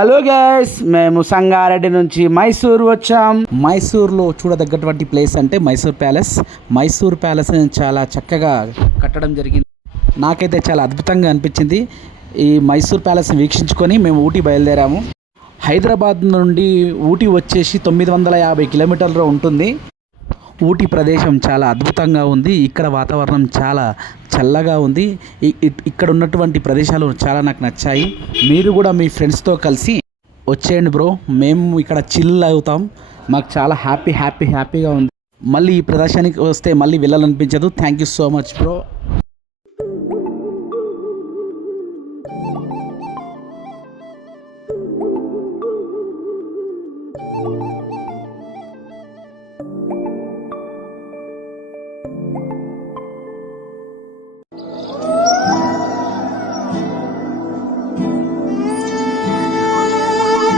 Hello guys, మేము సంగారెడ్డి నుంచి మైసూర్ వచ్చాం. మైసూర్లో చూడదగ్గటువంటి ప్లేస్ అంటే మైసూర్ ప్యాలెస్. మైసూర్ ప్యాలెస్ చాలా చక్కగా కట్టడం జరిగింది. నాకైతే చాలా అద్భుతంగా అనిపించింది. ఈ మైసూర్ ప్యాలెస్ వీక్షించుకొని మేము ఊటీ బయలుదేరాము. హైదరాబాద్ నుండి ఊటీ వచ్చేసి 950 కిలోమీటర్లు ఉంటుంది. ఊటీ ప్రదేశం చాలా అద్భుతంగా ఉంది. ఇక్కడ వాతావరణం చాలా చల్లగా ఉంది. ఇక్కడ ఉన్నటువంటి ప్రదేశాలు చాలా నాకు నచ్చాయి. మీరు కూడా మీ ఫ్రెండ్స్తో కలిసి వచ్చేయండి బ్రో. మేము ఇక్కడ చిల్ అవుతాం. మాకు చాలా హ్యాపీగా ఉంది. మళ్ళీ ఈ ప్రదేశానికి వస్తే మళ్ళీ వెళ్ళాలనిపించదు. Thank you so much bro.